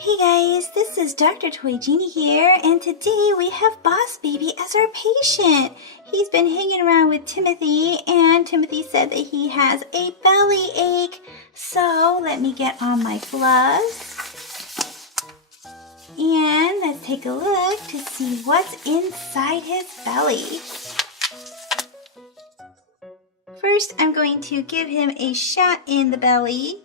Hey guys, this is Dr. Toy Genie here, and today we have Boss Baby as our patient. He's been hanging around with Timothy, and Timothy said that he has a belly ache. So let me get on my gloves, and let's take a look to see what's inside his belly. First, I'm going to give him a shot in the belly.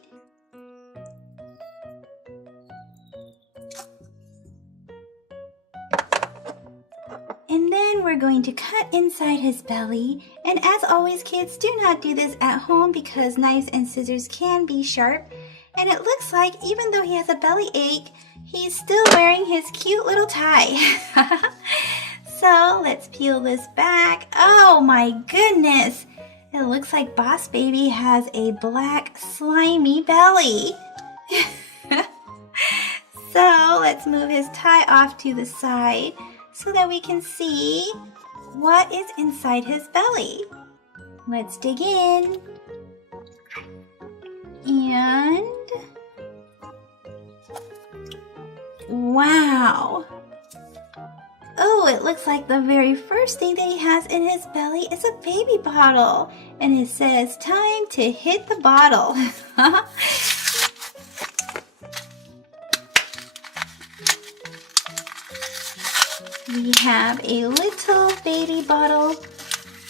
And then we're going to cut inside his belly. And as always, kids, do not do this at home because knives and scissors can be sharp. And it looks like even though he has a belly ache, he's still wearing his cute little tie. So let's peel this back. Oh my goodness! It looks like Boss Baby has a black slimy belly. So let's move his tie off to the side so that we can see what is inside his belly. Let's dig in. And wow. Oh, it looks like the very first thing that he has in his belly is a baby bottle. And it says, "Time to hit the bottle." We have a little baby bottle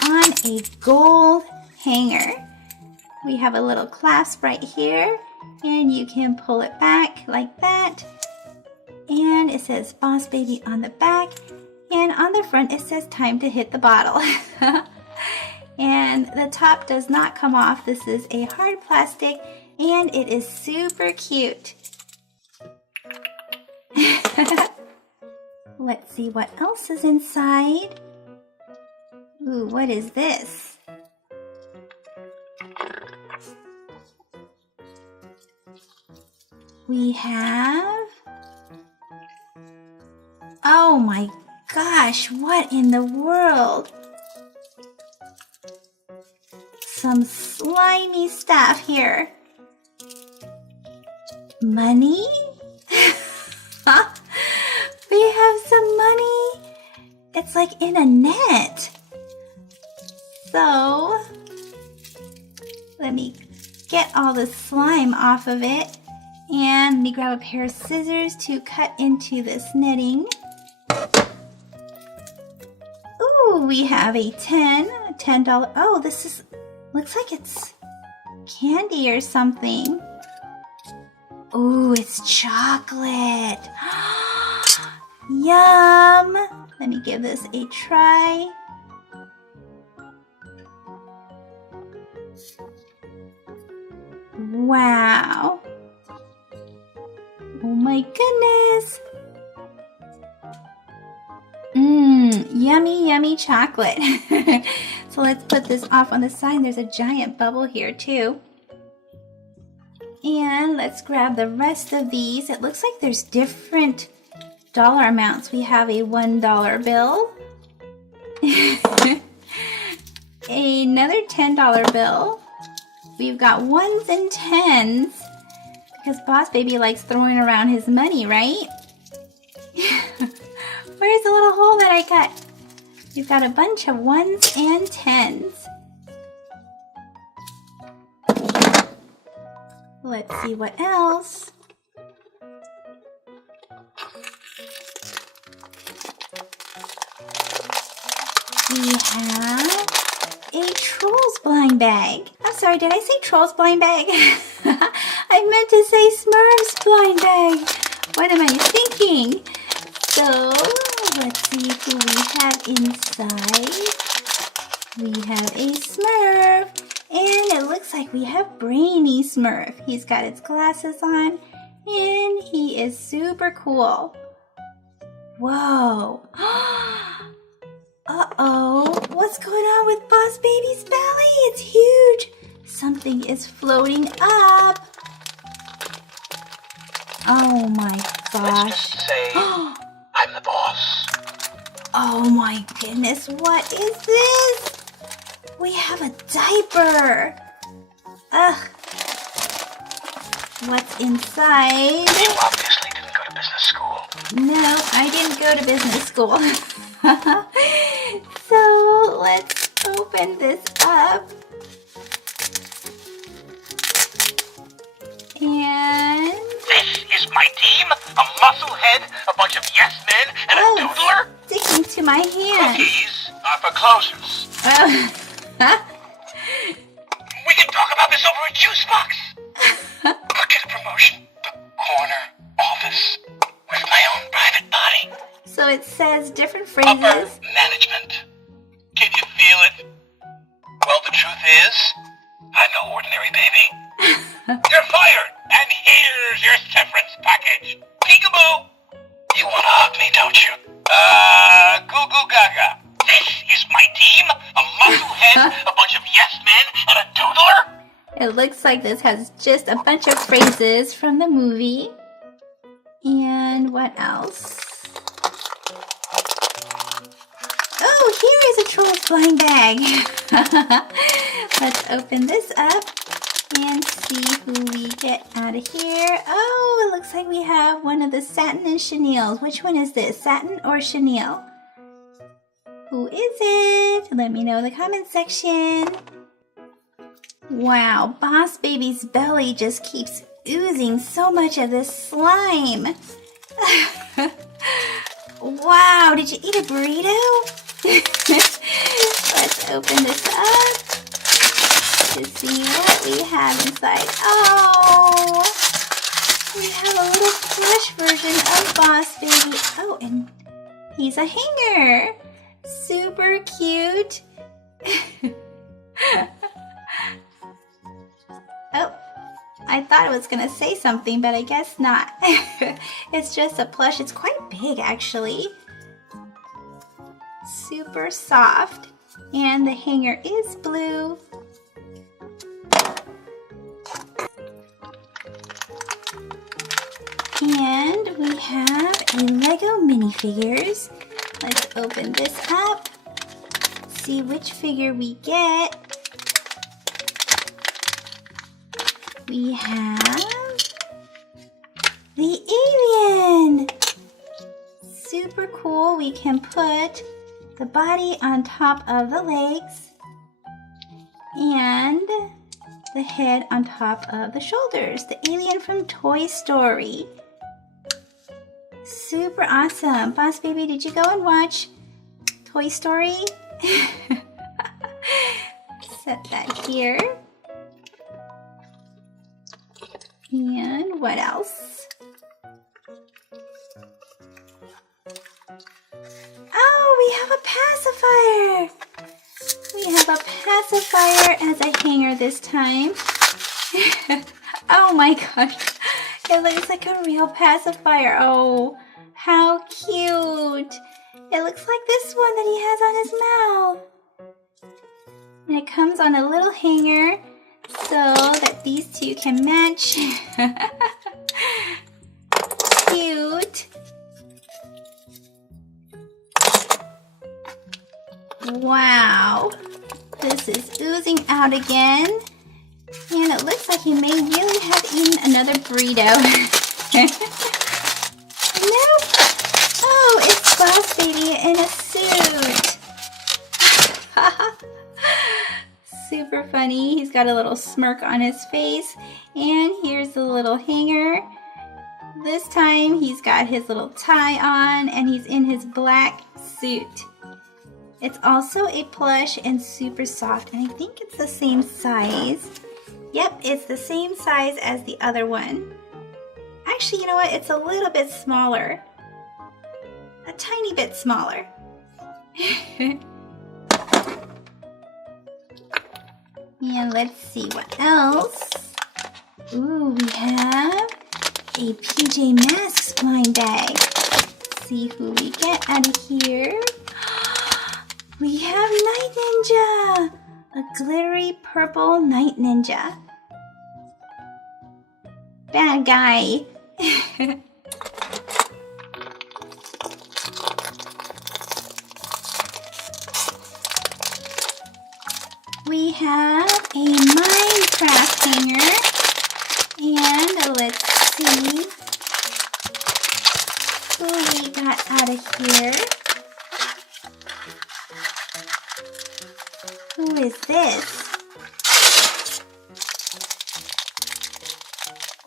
on a gold hanger. We have a little clasp right here, and you can pull it back like that. And it says Boss Baby on the back, and on the front it says "Time to hit the bottle." And the top does not come off. This is a hard plastic, and it is super cute. Let's see what else is inside. Ooh, what is this? We have... Oh my gosh, what in the world? Some slimy stuff here. Money? We have some money. It's like in a net. So, let me get all the slime off of it. And let me grab a pair of scissors to cut into this netting. Ooh, we have a $10. Oh, this is, looks like it's candy or something. Ooh, it's chocolate. Yum! Let me give this a try. Wow! Oh my goodness! Yummy, yummy chocolate. So let's put this off on the side. There's a giant bubble here too. And let's grab the rest of these. It looks like there's different dollar amounts. We have a $1 bill. Another $10 bill. We've got ones and tens because Boss Baby likes throwing around his money, right? Where's the little hole that I cut? We've got a bunch of ones and tens. Let's see what else. We have a Trolls blind bag. I'm sorry, did I say Trolls blind bag? I meant to say Smurfs blind bag. What am I thinking? So, let's see who we have inside. We have a Smurf. And it looks like we have Brainy Smurf. He's got his glasses on, and he is super cool. Whoa. Uh-oh. What's going on with Boss Baby's belly? It's huge. Something is floating up. Oh my gosh. Let's just say, I'm the boss. Oh my goodness. What is this? We have a diaper. Ugh. What's inside? You obviously didn't go go to business school. So let's open this up. And This is my team, a muscle head, a bunch of yes men, and a doodler. Sticking to my hand. Cookies are for closers. We can talk about this over a juice box. I'll get a promotion. The corner office with my own private body. So it says different Upper phrases. management. Can you feel it? Well, the truth is, I'm no ordinary baby. You're fired, and here's your severance package. Peekaboo. You want to hug me, don't you? Goo goo gaga. This is my team, a muscle head, a bunch of yes men, and a doodler. It looks like this has just a bunch of phrases from the movie. And what else? Oh, here is a Trolls blind bag. Let's open this up and see who we get out of here. Oh, it looks like we have one of the satin and chenille. Which one is this, satin or chenille? Who is it? Let me know in the comment section. Wow, Boss Baby's belly just keeps oozing so much of this slime. Wow, did you eat a burrito? Let's open this up to see what we have inside. Oh, we have a little plush version of Boss Baby. Oh, and he's a hanger. Super cute. Oh, I thought it was gonna say something, but I guess not. It's just a plush. It's quite big, actually. Super soft. And the hanger is blue. And we have a Lego minifigures. Let's open this up. See which figure we get. We have the alien. Super cool. We can put the body on top of the legs and the head on top of the shoulders. The alien from Toy Story. Super awesome. Boss Baby, did you go and watch Toy Story? Set that here. And what else? Oh, we have a pacifier. We have a pacifier as a hanger this time. Oh my gosh. It looks like a real pacifier. Oh, how cute. It looks like this one that he has on his mouth. And it comes on a little hanger so that these two can match. Cute. Wow. This is oozing out again. And it looks like he may really have eaten another burrito. Nope. Oh, it's Boss Baby in a suit. Super funny. He's got a little smirk on his face. And here's the little hanger. This time he's got his little tie on and he's in his black suit. It's also a plush and super soft, and I think it's the same size. Yep, it's the same size as the other one. Actually, you know what? It's a little bit smaller. A tiny bit smaller. And let's see what else. Ooh, we have a PJ Masks blind bag. Let's see who we get out of here. We have Night Ninja! A glittery purple Night Ninja. Bad guy. We have a Minecraft hanger. And let's see who we got out of here. Who is this?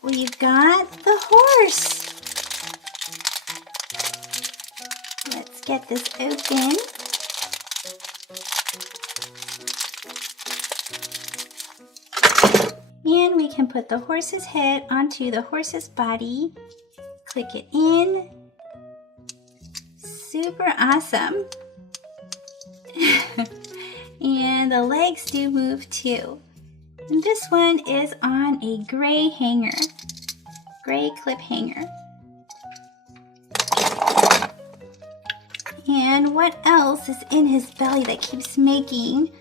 We've got the horse. Let's get this open. And we can put the horse's head onto the horse's body. Click it in. Super awesome. And the legs do move too. And this one is on a gray hanger. Gray clip hanger. And what else is in his belly that keeps making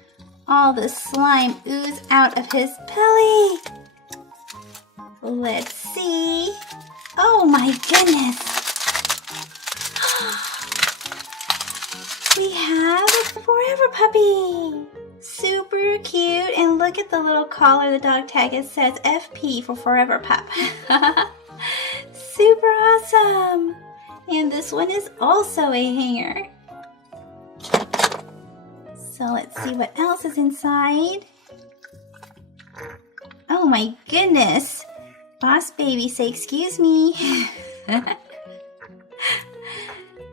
all the slime ooze out of his belly? Let's see. Oh my goodness. We have a Forever Puppy. Super cute. And look at the little collar, the dog tag. It says FP for Forever Pup. Super awesome. And this one is also a hanger. So let's see what else is inside. Oh my goodness. Boss Baby, say excuse me.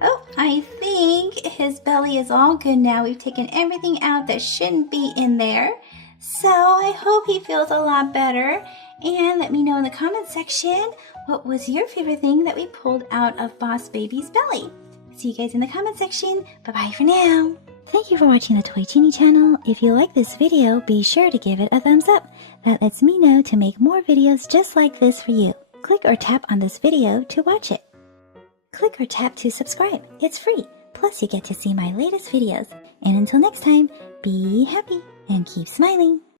Oh, I think his belly is all good now. We've taken everything out that shouldn't be in there. So I hope he feels a lot better. And let me know in the comment section, what was your favorite thing that we pulled out of Boss Baby's belly? See you guys in the comment section. Bye-bye for now. Thank you for watching the Toy Teeny channel. If you like this video, be sure to give it a thumbs up. That lets me know to make more videos just like this for you. Click or tap on this video to watch it. Click or tap to subscribe. It's free. Plus you get to see my latest videos. And until next time, be happy and keep smiling.